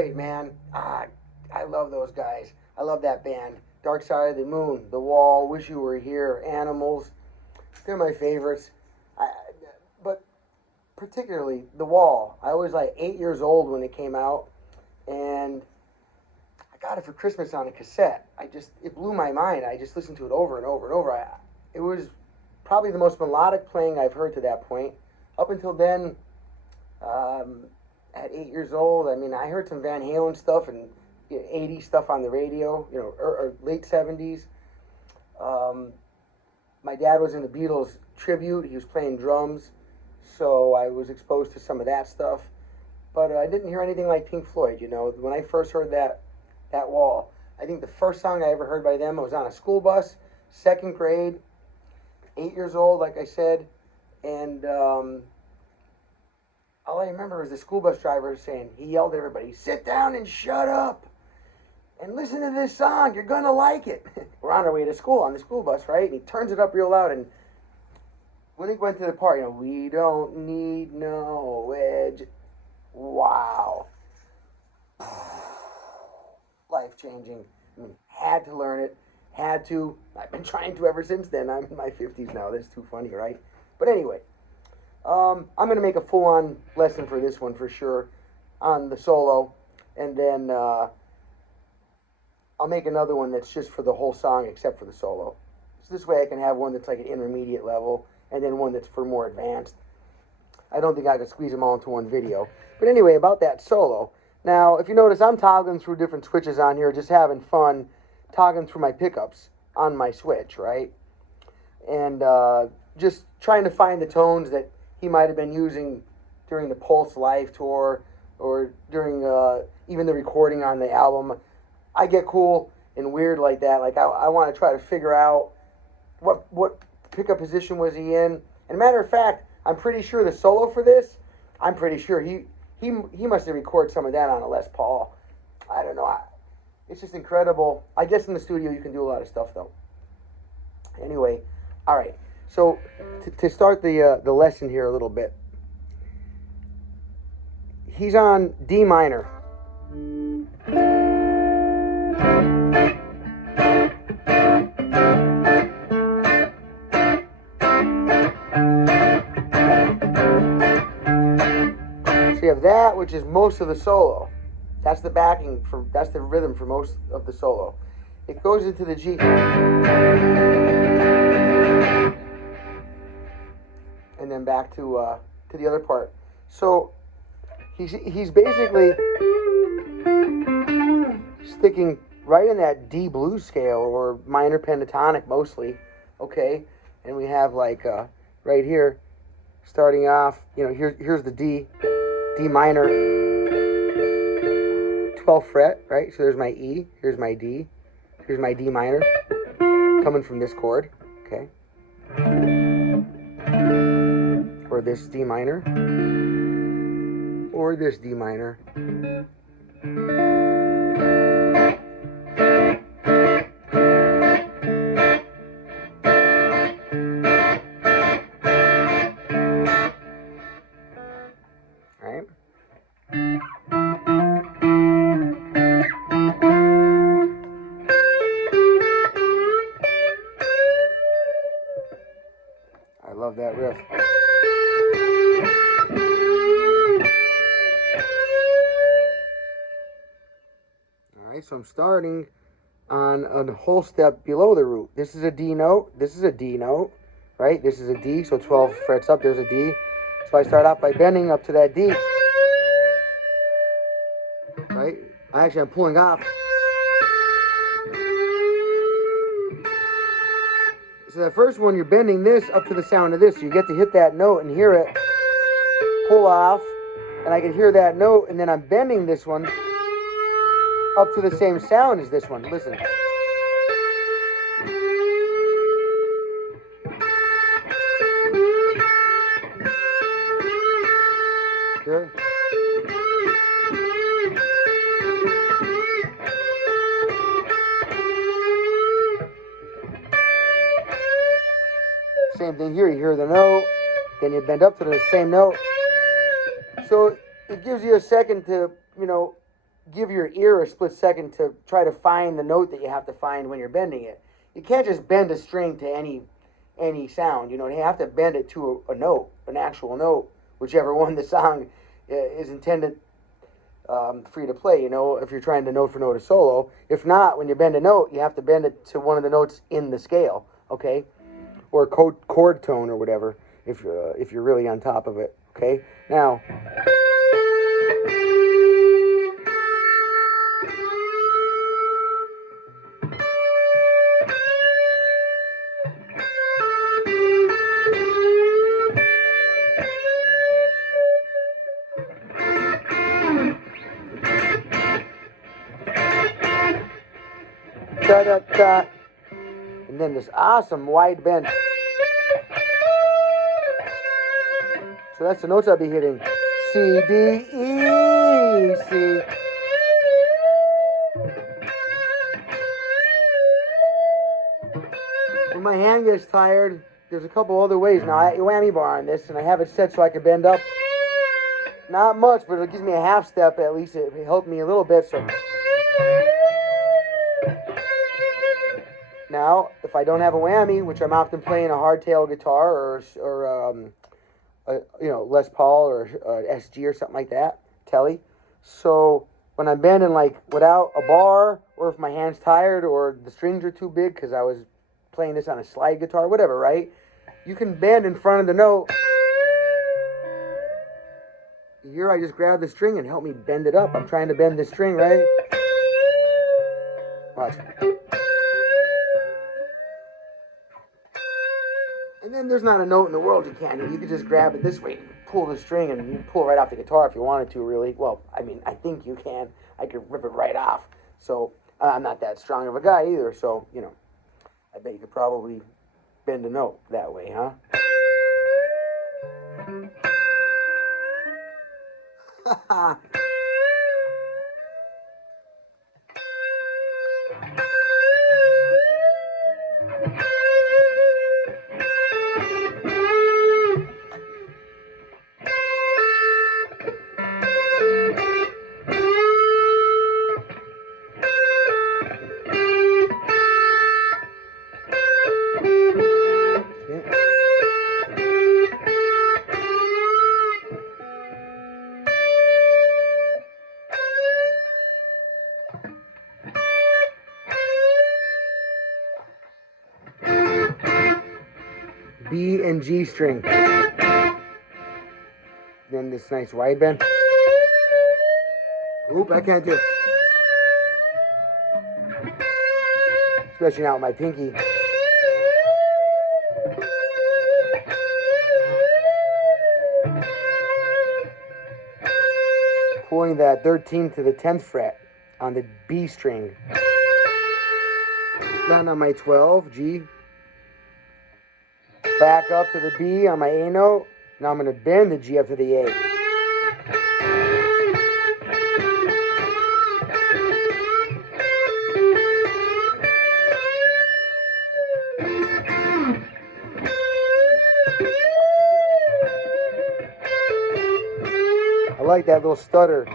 Hey man, I love those guys. I love that band. Dark Side of the Moon, The Wall, Wish You Were Here, Animals. They're my favorites. I, but particularly The Wall. I was like 8 years old when it came out, and I got it for Christmas on a cassette. It blew my mind. I just listened to it over and over and over. It was probably the most melodic playing I've heard to that point. Up until then, um, at 8 years old, I mean, I heard some Van Halen stuff and 80s stuff on the radio, or late 70s. Um, my dad was in the Beatles tribute. He was playing drums, so I was exposed to some of that stuff. But I didn't hear anything like Pink Floyd. When I first heard that Wall, I think the first song I ever heard by them was on a school bus, second grade, 8 years old, like I said, and all I remember is the school bus driver saying, he yelled at everybody, "Sit down and shut up and listen to this song. You're going to like it." We're on our way to school on the school bus, right? And he turns it up real loud. And when he went to the part, "We don't need no edge." Wow. Life changing. I mean, had to learn it. Had to. I've been trying to ever since then. I'm in my 50s now. That's too funny, right? But anyway. I'm going to make a full-on lesson for this one for sure on the solo, and then I'll make another one that's just for the whole song except for the solo. So this way I can have one that's like an intermediate level and then one that's for more advanced. I don't think I could squeeze them all into one video. But anyway, about that solo. Now, if you notice, I'm toggling through different switches on here, just having fun toggling through my pickups on my switch, right? And just trying to find the tones that he might have been using during the Pulse Live tour or during even the recording on the album. I get cool and weird like that. Like I want to try to figure out what pickup position was he in. And matter of fact, I'm pretty sure the solo for this, I'm pretty sure he must have recorded some of that on a Les Paul. I don't know. It's just incredible. I guess in the studio you can do a lot of stuff though. Anyway, all right. So, to start the lesson here a little bit, he's on D minor. So you have that, which is most of the solo. That's the backing that's the rhythm for most of the solo. It goes into the G. And then back to the other part. So he's basically sticking right in that D blues scale or minor pentatonic mostly, okay? And we have like right here, starting off, here's the D minor, 12th fret, right? So there's my E, here's my D, here's my D minor, coming from this chord, okay? Or this D minor, or this D minor. Right? I love that riff. So I'm starting on a whole step below the root. This is a D note. This is a D note, right? This is a D, so 12 frets up, there's a D. So I start off by bending up to that D, right? I'm pulling off. So that first one, you're bending this up to the sound of this. So you get to hit that note and hear it pull off, and I can hear that note, and then I'm bending this one up to the same sound as this one. Listen. Good. Same thing here. You hear the note, then you bend up to the same note. So it gives you a second to, give your ear a split second to try to find the note that you have to find when you're bending it. You can't just bend a string to any sound. You know, you have to bend it to a note, an actual note, whichever one the song is intended for you to play. You know, if you're trying to note for note a solo. If not, when you bend a note, you have to bend it to one of the notes in the scale, okay, or chord tone or whatever. If you're really on top of it, okay. Now. Da, da, da. And then this awesome wide bend. So that's the notes I'll be hitting. C, D, E, C. When my hand gets tired, there's a couple other ways. Now, I whammy bar on this, and I have it set so I can bend up. Not much, but it gives me a half step at least. It helped me a little bit. So now, if I don't have a whammy, which I'm often playing a hardtail guitar or you know, Les Paul or SG or something like that, Telly. So when I'm bending like without a bar, or if my hand's tired or the strings are too big because I was playing this on a slide guitar, whatever, right? You can bend in front of the note. Here I just grab the string and help me bend it up. I'm trying to bend the string, right? Watch. And then there's not a note in the world you can't do. You can just grab it this way, pull the string, and you pull it right off the guitar if you wanted to, really. Well, I mean, I think you can. I could rip it right off. So I'm not that strong of a guy either, so, you know, I bet you could probably bend a note that way, huh? Ha B and G string. Then this nice wide bend. Oop, I can't do it. Especially now with my pinky. Pulling that 13th to the 10th fret on the B string. Down on my 12, G. Back up to the B on my A note. Now I'm going to bend the G up to the A. I like that little stutter.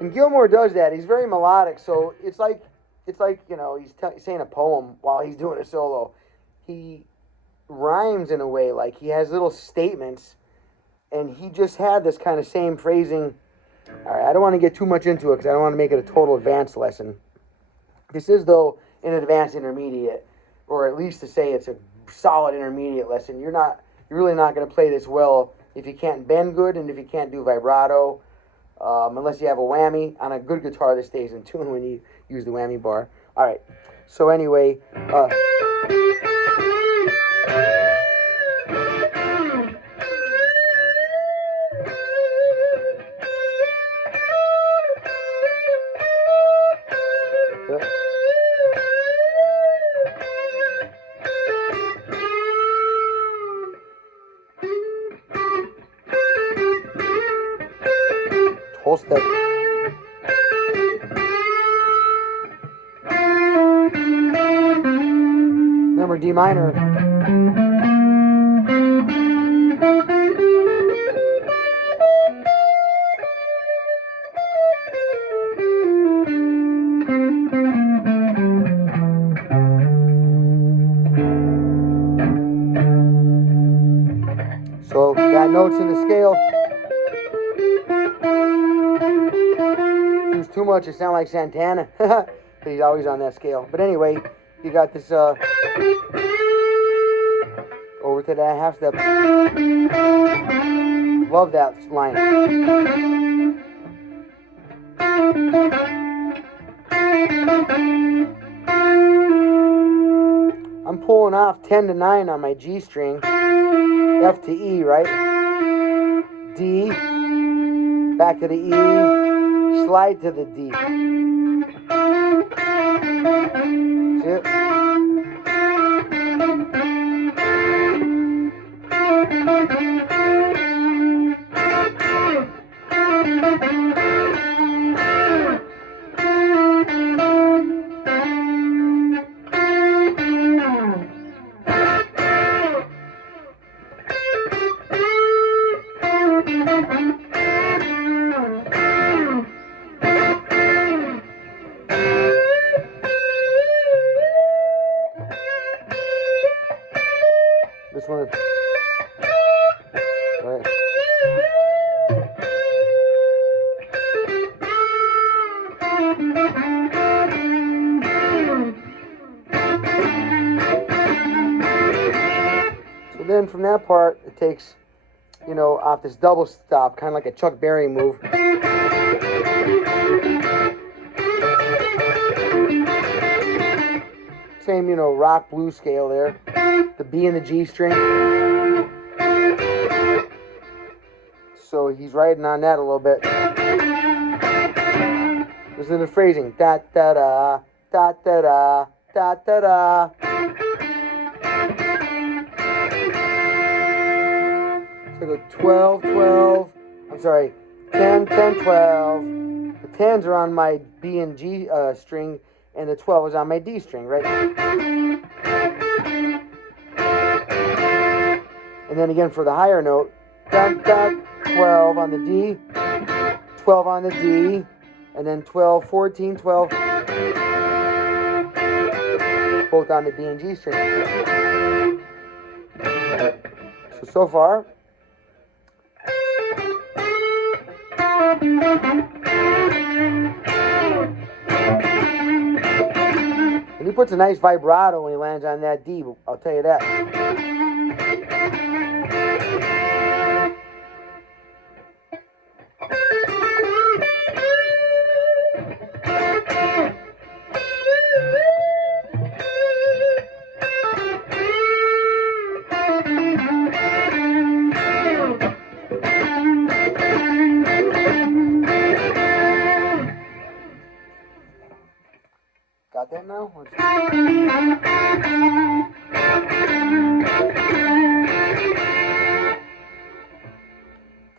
And Gilmour does that. He's very melodic, so it's like, you know, he's saying a poem while he's doing a solo. He rhymes in a way, like he has little statements, and he just had this kind of same phrasing. All right, I don't want to get too much into it because I don't want to make it a total advanced lesson. This is, though, an advanced intermediate, or at least to say it's a solid intermediate lesson. You're really not going to play this well if you can't bend good and if you can't do vibrato. Unless you have a whammy. On a good guitar, this stays in tune when you use the whammy bar. All right. So anyway, whole step. Remember D minor. notes in the scale. If it was too much, it sounded like Santana. But he's always on that scale. But anyway, you got this over to that half step. Love that line. I'm pulling off 10 to 9 on my G string. F to E, right? D, back to the E, slide to the D. See it? This one is right. So then from that part, it takes, you know, off this double stop, kind of like a Chuck Berry move. Same, you know, rock blues scale there. The B and the G string. So he's riding on that a little bit. Listen to the phrasing. Da da da, da da da, da da da. So go 12, 12. I'm sorry, 10, 10, 12. The 10s are on my B and G string, and the 12 is on my D string, right? And then again for the higher note, dun, dun, 12 on the D, 12 on the D, and then 12, 14, 12, both on the B and G string. So far, and he puts a nice vibrato when he lands on that D, I'll tell you that. Got that now?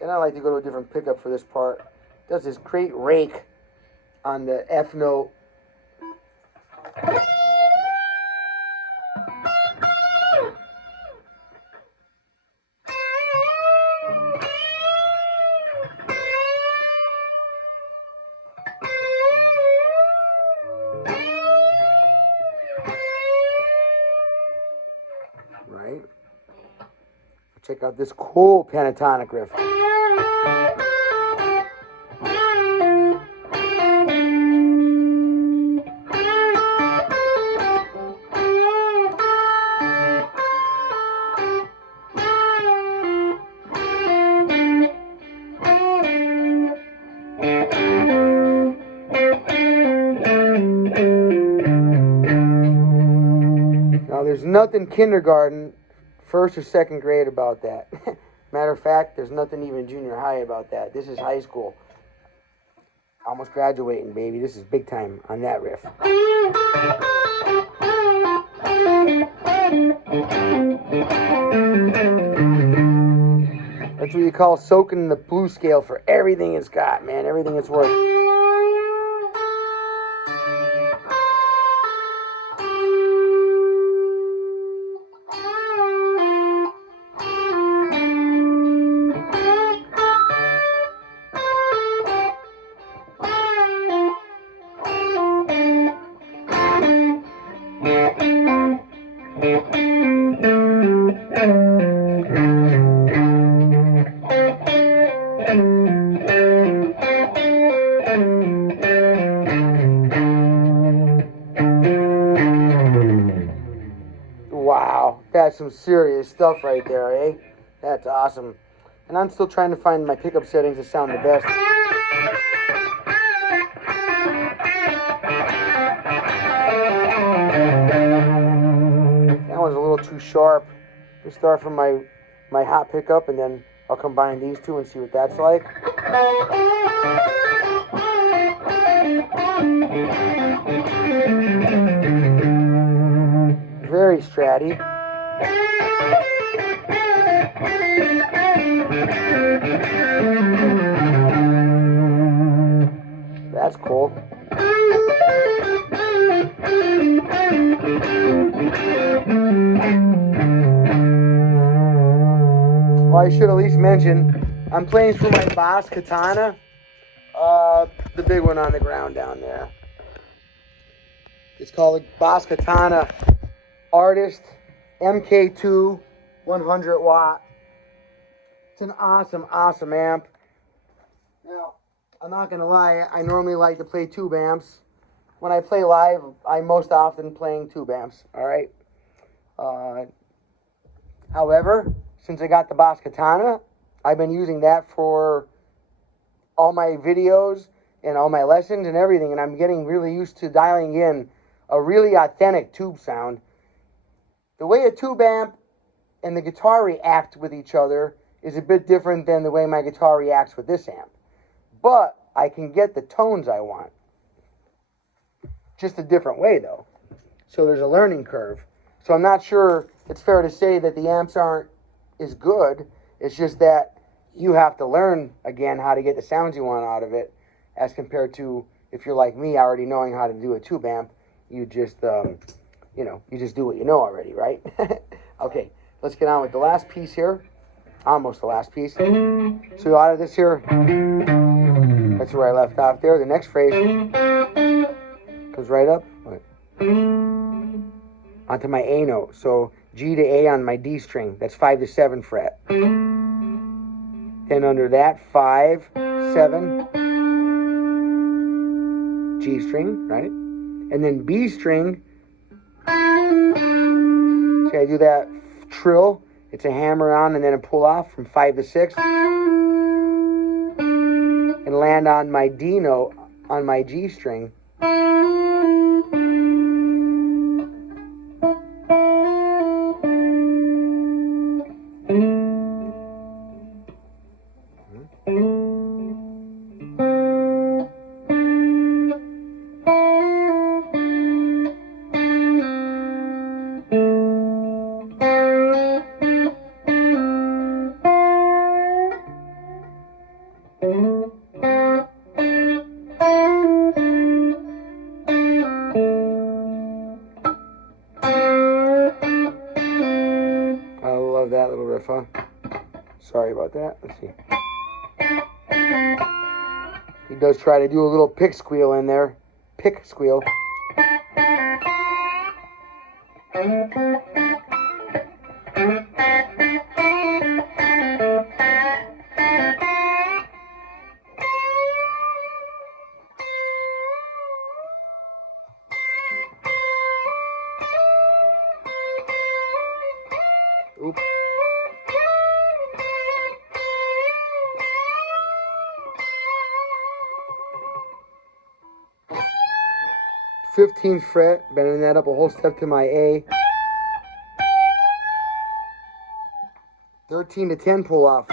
And I like to go to a different pickup for this part. It does this great rake on the F note. Right? Check out this cool pentatonic riff. Now there's nothing kindergarten, first or second grade about that. Matter of fact, there's nothing even junior high about that. This is high school. Almost graduating, baby. This is big time on that riff. That's what you call soaking the blues scale for everything it's got, man. Everything it's worth. Wow, that's some serious stuff right there, eh? That's awesome. And I'm still trying to find my pickup settings that sound the best. That one's a little too sharp. We start from my hot pickup, and then I'll combine these two and see what that's like. Very stratty. That's cool. Well, I should at least mention, I'm playing through my BOSS Katana, the big one on the ground down there. It's called the BOSS Katana Artist MK2 100 watt. It's an awesome, awesome amp. Now, I'm not going to lie, I normally like to play tube amps. When I play live, I'm most often playing tube amps, alright? However, since I got the BOSS Katana, I've been using that for all my videos and all my lessons and everything, and I'm getting really used to dialing in a really authentic tube sound. The way a tube amp and the guitar react with each other is a bit different than the way my guitar reacts with this amp. But I can get the tones I want. Just a different way, though. So there's a learning curve. So I'm not sure it's fair to say that the amps aren't as good. It's just that you have to learn, again, how to get the sounds you want out of it, as compared to, if you're like me, already knowing how to do a tube amp, you just, you just do what you know already, right? Okay, let's get on with the last piece here. Almost the last piece. So out of this here, that's where I left off there. The next phrase comes right up onto my A note. So G to A on my D string. That's 5 to 7 fret. Then under that, 5, 7, G string, right? And then B string. See, I do that trill. It's a hammer on and then a pull off from 5 to 6. And land on my D note on my G string. That little riff, huh? Sorry about that. Let's see. He does try to do a little pick squeal in there. Pick squeal. Oop. 15th fret, bending that up a whole step to my A. 13 to 10 pull off.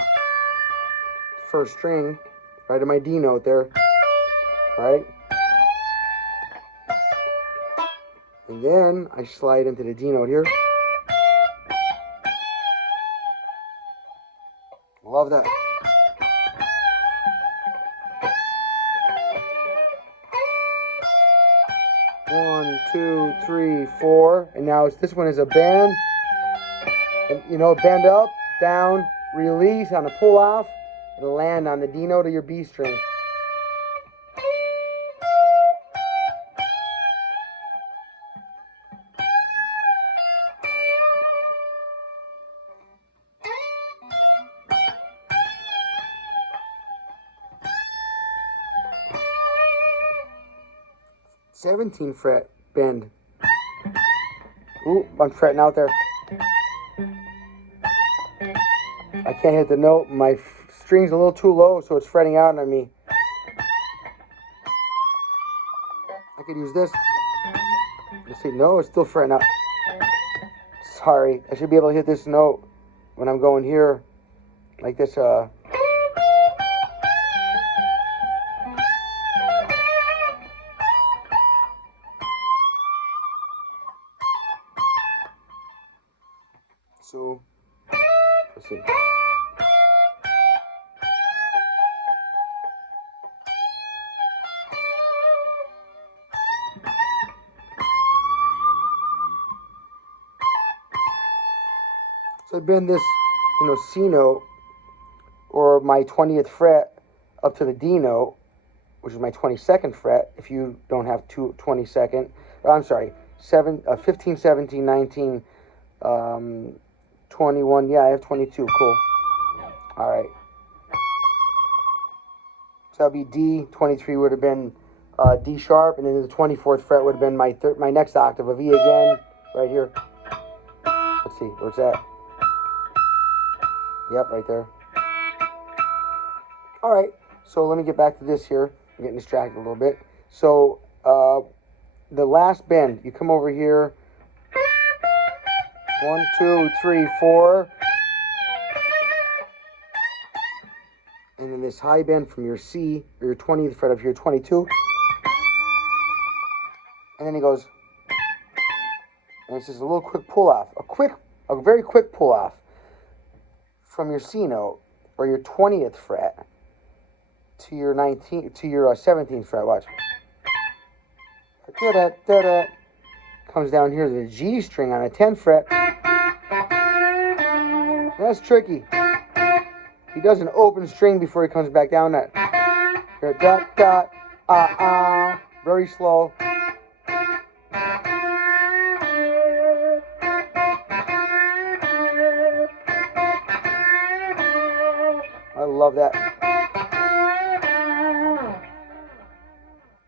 First string, right to my D note there. Right? And then I slide into the D note here. Love that. One, two, three, four, and now this one is a bend, and bend up, down, release on a pull off, and land on the D note of your B string. 17th fret bend. Ooh, I'm fretting out there. I can't hit the note. My string's a little too low, so it's fretting out on me. I could use this. Let's see. No, it's still fretting out. Sorry. I should be able to hit this note when I'm going here. Like this, So, let's see. So I bend this, C note, or my 20th fret, up to the D note, which is my 22nd fret, if you don't have 22nd. I'm sorry, 15, 17, 19, 21. Yeah, I have 22. Cool. All right. So that'd be D. 23 would have been D sharp, and then the 24th fret would have been my next octave of E again, right here. Let's see, where's that? Yep, right there. All right, so let me get back to this here. I'm getting distracted a little bit. So the last bend, you come over here. 1, 2, 3, 4. And then this high bend from your C, or your 20th fret of your 22. And then he goes, and it's just a little quick pull off. A very quick pull off from your C note, or your 20th fret, to your 17th fret. Watch. Da da da da. Comes down here to the G string on a 10th fret. That's tricky. He does an open string before he comes back down that. Here, dot dot very slow. I love that.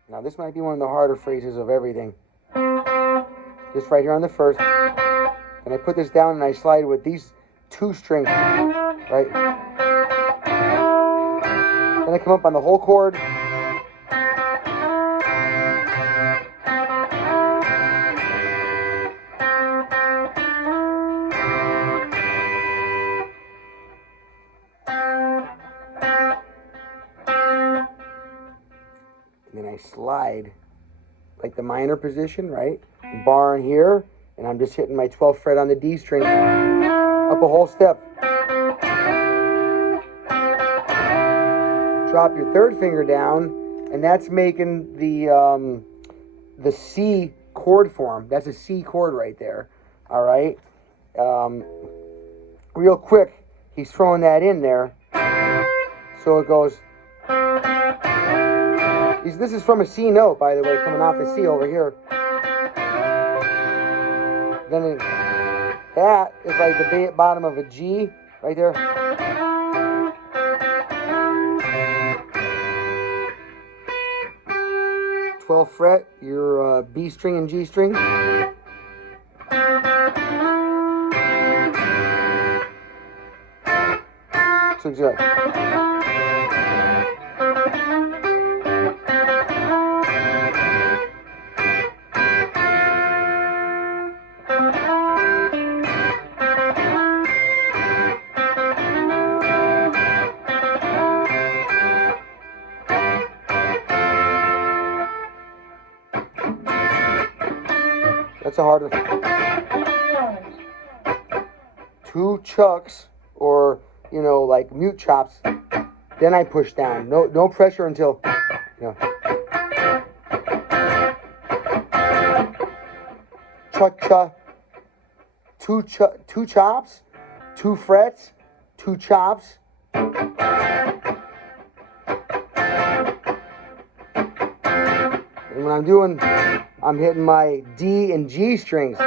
Now this might be one of the harder phrases of everything. Just right here on the first. And I put this down and I slide with these 2 strings, right? Then I come up on the whole chord. And then I slide like the minor position, right? Bar in here, and I'm just hitting my 12th fret on the D string up a whole step. Drop your 3rd finger down, and that's making the C chord form. That's a C chord right there. All right. Real quick, he's throwing that in there, so it goes. This is from a C note, by the way, coming off the C over here. Then that is like the bottom of a G right there. Twelfth fret, your B string and G string. So exactly. That's a harder. 2 chucks, or like mute chops. Then I push down. No pressure until chuck chuck. 2 chops, 2 frets, 2 chops. And when I'm hitting my D and G strings.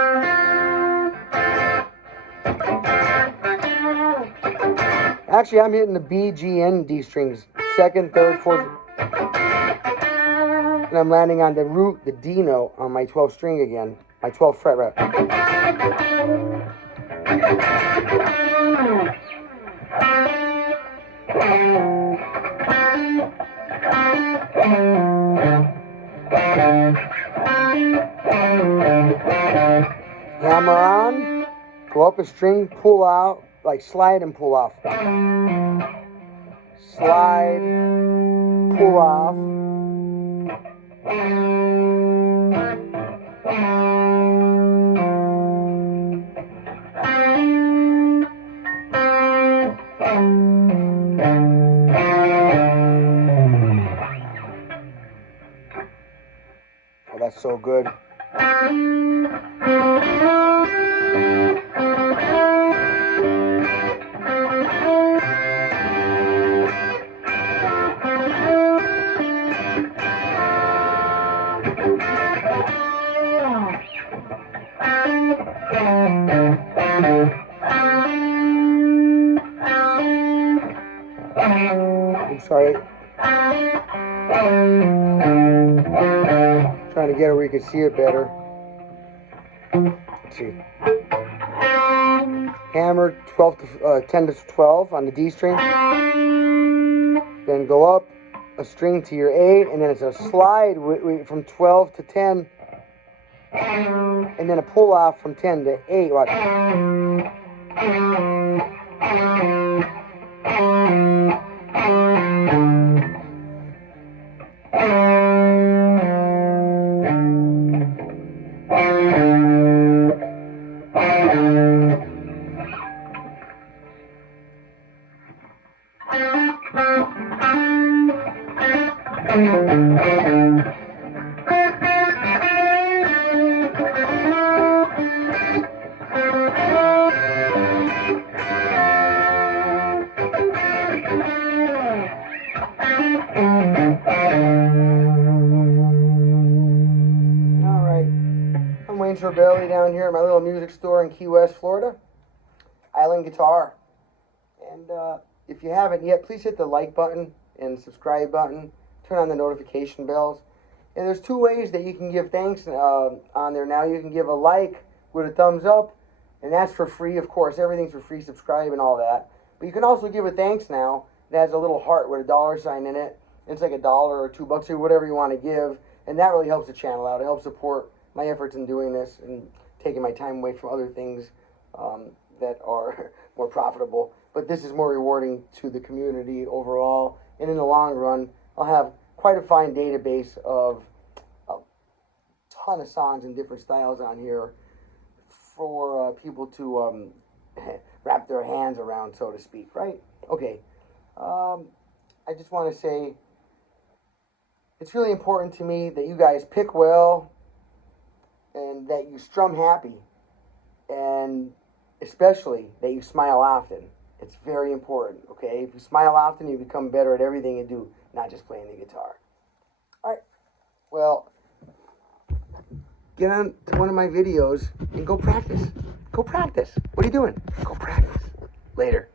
Actually, I'm hitting the B, G, and D strings. 2nd, 3rd, 4th. And I'm landing on the root, the D note, on my 12th string again, my 12th fret rep. Hammer on, go up a string, pull out, like slide and pull off. Slide, pull off. Oh, that's so good. I'm sorry. Trying to get it where you can see it better. Let's see. Hammer 10 to 12 on the D string. Then go up a string to your 8, and then it's a slide from 12 to 10. And then a pull off from 10 to 8. Watch. Sorbelli down here at my little music store in Key West, Florida. Island Guitar. And if you haven't yet, please hit the like button and subscribe button. Turn on the notification bells. And there's 2 ways that you can give thanks on there now. You can give a like with a thumbs up, and that's for free, of course. Everything's for free, subscribe and all that. But you can also give a thanks now. It has a little heart with a $sign in it. It's like $1 or $2 or whatever you want to give. And that really helps the channel out. It helps support my efforts in doing this and taking my time away from other things that are more profitable. But this is more rewarding to the community overall. And in the long run, I'll have quite a fine database of a ton of songs in different styles on here for people to wrap their hands around, so to speak, right? Okay. I just want to say it's really important to me that you guys pick well, and that you strum happy, and especially that you smile often. It's very important, okay? If you smile often, you become better at everything you do, not just playing the guitar. All right, well, get on to one of my videos and go practice. Go practice. What are you doing? Go practice. Later.